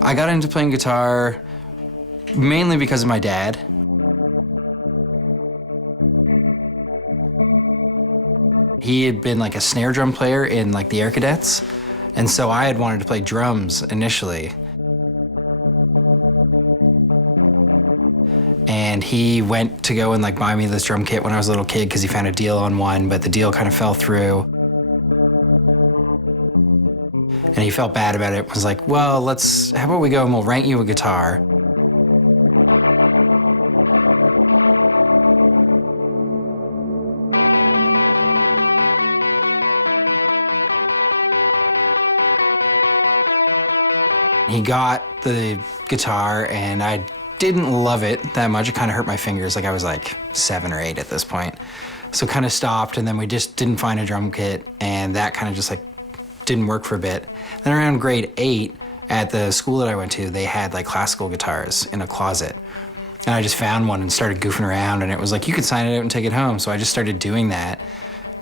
I got into playing guitar mainly because of my dad. He had been like a snare drum player in like the Air Cadets, and so I had wanted to play drums initially. And he went to go and like buy me this drum kit when I was a little kid because he found a deal on one, but the deal kind of fell through. And he felt bad about it, was like, well, how about we go and we'll rent you a guitar. He got the guitar and I didn't love it that much. It kind of hurt my fingers. Like I was like 7 or 8 at this point. So kind of stopped, and then we just didn't find a drum kit, and that kind of just like didn't work for a bit. Then around grade 8 at the school that I went to, they had like classical guitars in a closet. And I just found one and started goofing around, and it was like, you could sign it out and take it home. So I just started doing that.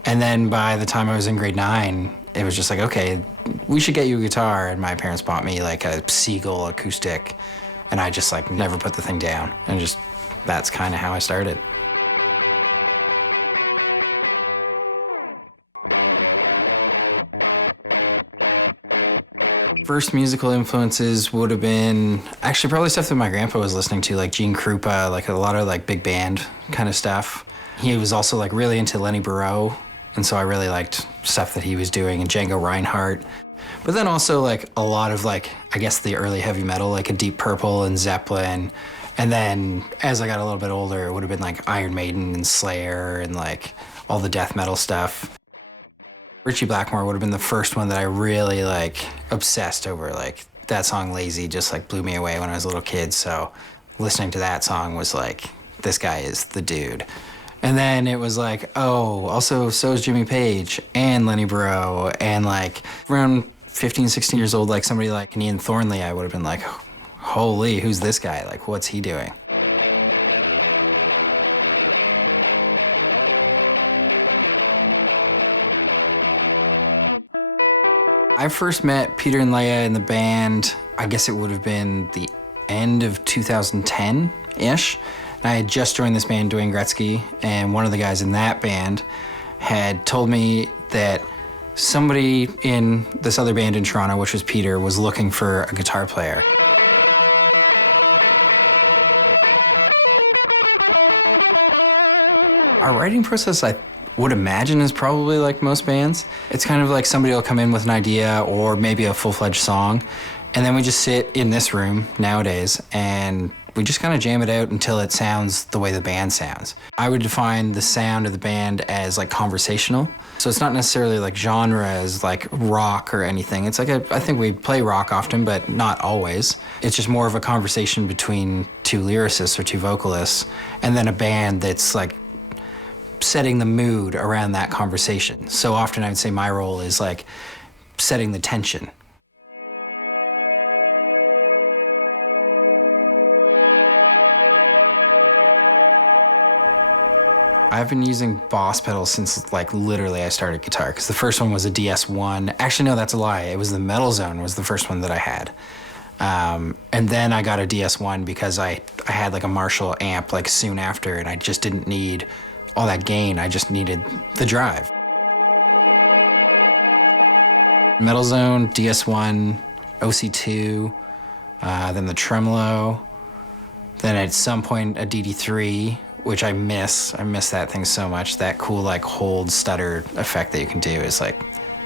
And then by the time I was in grade 9, it was just like, okay, we should get you a guitar. And my parents bought me like a Seagull acoustic, and I just like never put the thing down. And just, that's kind of how I started. First musical influences would have been actually probably stuff that my grandpa was listening to, like Gene Krupa, like a lot of like big band kind of stuff. He was also like really into Lenny Burrow, and so I really liked stuff that he was doing, and Django Reinhardt. But then also like a lot of like, I guess the early heavy metal, like a Deep Purple and Zeppelin. And then as I got a little bit older, it would have been like Iron Maiden and Slayer and like all the death metal stuff. Ritchie Blackmore would have been the first one that I really like obsessed over. Like that song Lazy just like blew me away when I was a little kid. So listening to that song was like, this guy is the dude. And then it was like, oh, also so is Jimmy Page and Lenny Burrow. And like around 15, 16 years old, like somebody like Ian Thornley, I would have been like, holy, who's this guy? Like, what's he doing? I first met Peter and Leia in the band, I guess it would have been the end of 2010-ish. And I had just joined this band, Dwayne Gretzky, and one of the guys in that band had told me that somebody in this other band in Toronto, which was Peter, was looking for a guitar player. Our writing process, I would imagine, is probably like most bands. It's kind of like somebody will come in with an idea or maybe a full-fledged song, and then we just sit in this room nowadays and we just kind of jam it out until it sounds the way the band sounds. I would define the sound of the band as like conversational. So it's not necessarily like genre as like rock or anything. It's like I think we play rock often, but not always. It's just more of a conversation between two lyricists or two vocalists, and then a band that's like setting the mood around that conversation. So often I would say my role is like setting the tension. I've been using Boss pedals since like literally I started guitar, because the first one was a DS1. Actually, no, that's a lie. It was the Metal Zone was the first one that I had. And then I got a DS1 because I had like a Marshall amp like soon after, and I just didn't need all that gain. I just needed the drive. Metal Zone, DS1, OC2, then the tremolo, then at some point a DD3, which I miss. I miss that thing so much. That cool like hold stutter effect that you can do is like,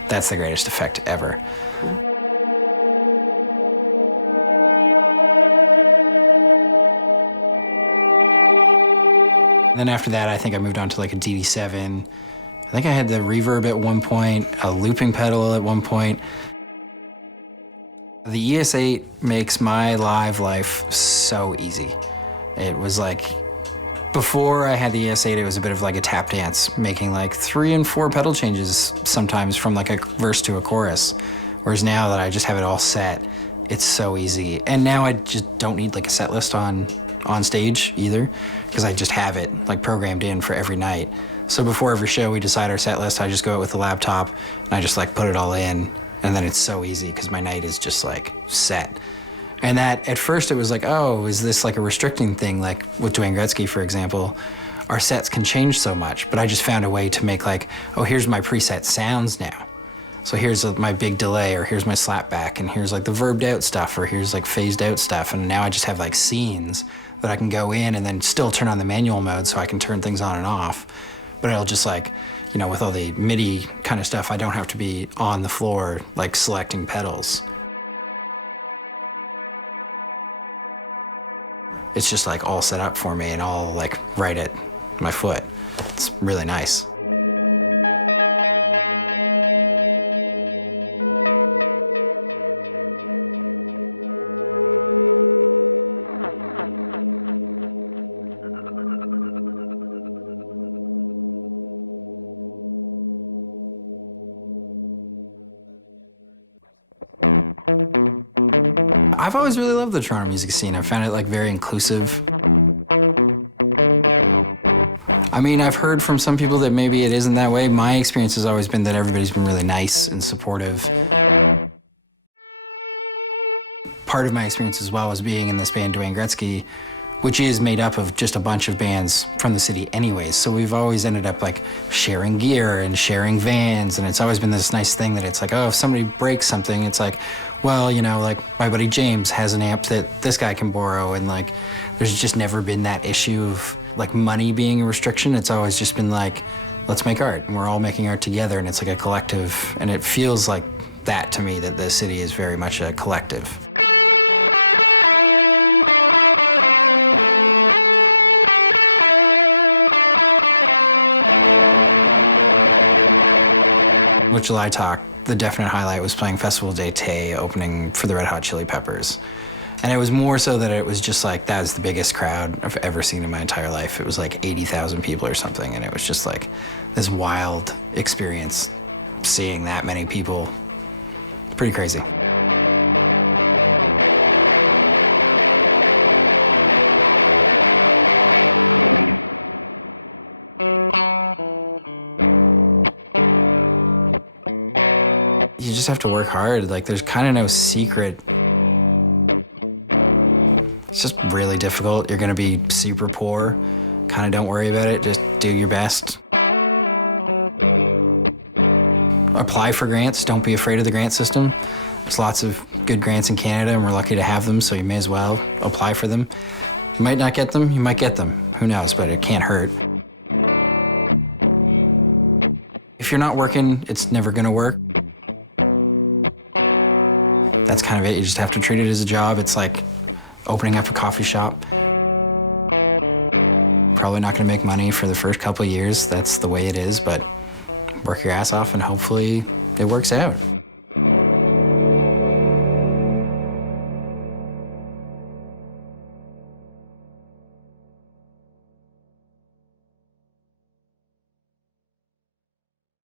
that's the greatest effect ever. And then after that, I think I moved on to like a DD7. I think I had the reverb at one point, a looping pedal at one point. The ES8 makes my live life so easy. It was like, before I had the ES8, it was a bit of like a tap dance, making like 3 and 4 pedal changes sometimes from like a verse to a chorus. Whereas now that I just have it all set, it's so easy. And now I just don't need like a set list on stage either, because I just have it like programmed in for every night. So before every show we decide our set list, I just go out with the laptop and I just like put it all in, and then it's so easy because my night is just like set. And that, at first, it was like, oh, is this like a restricting thing? Like with Dwayne Gretzky, for example, our sets can change so much, but I just found a way to make like, oh, here's my preset sounds now. So here's my big delay, or here's my slapback, and here's like the verbed out stuff, or here's like phased out stuff. And now I just have like scenes that I can go in and then still turn on the manual mode so I can turn things on and off. But it'll just like, you know, with all the MIDI kind of stuff, I don't have to be on the floor like selecting pedals. It's just like all set up for me and all like right at my foot. It's really nice. I've always really loved the Toronto music scene. I found it like very inclusive. I mean, I've heard from some people that maybe it isn't that way. My experience has always been that everybody's been really nice and supportive. Part of my experience as well was being in this band, Dwayne Gretzky, which is made up of just a bunch of bands from the city anyways. So we've always ended up like sharing gear and sharing vans, and it's always been this nice thing that it's like, oh, if somebody breaks something, it's like, well, you know, like my buddy James has an amp that this guy can borrow, and like there's just never been that issue of like money being a restriction. It's always just been like, let's make art, and we're all making art together, and it's like a collective, and it feels like that to me, that the city is very much a collective. With July Talk, the definite highlight was playing Festival d'Ete, opening for the Red Hot Chili Peppers. And it was more so that it was just like, that was the biggest crowd I've ever seen in my entire life. It was like 80,000 people or something, and it was just like this wild experience, seeing that many people. Pretty crazy. You just have to work hard. Like, there's kind of no secret. It's just really difficult. You're gonna be super poor. Kind of don't worry about it. Just do your best. Apply for grants. Don't be afraid of the grant system. There's lots of good grants in Canada, and we're lucky to have them, so you may as well apply for them. You might not get them, you might get them. Who knows, but it can't hurt. If you're not working, it's never gonna work. That's kind of it. You just have to treat it as a job. It's like opening up a coffee shop. Probably not gonna make money for the first couple of years. That's the way it is, but work your ass off and hopefully it works out.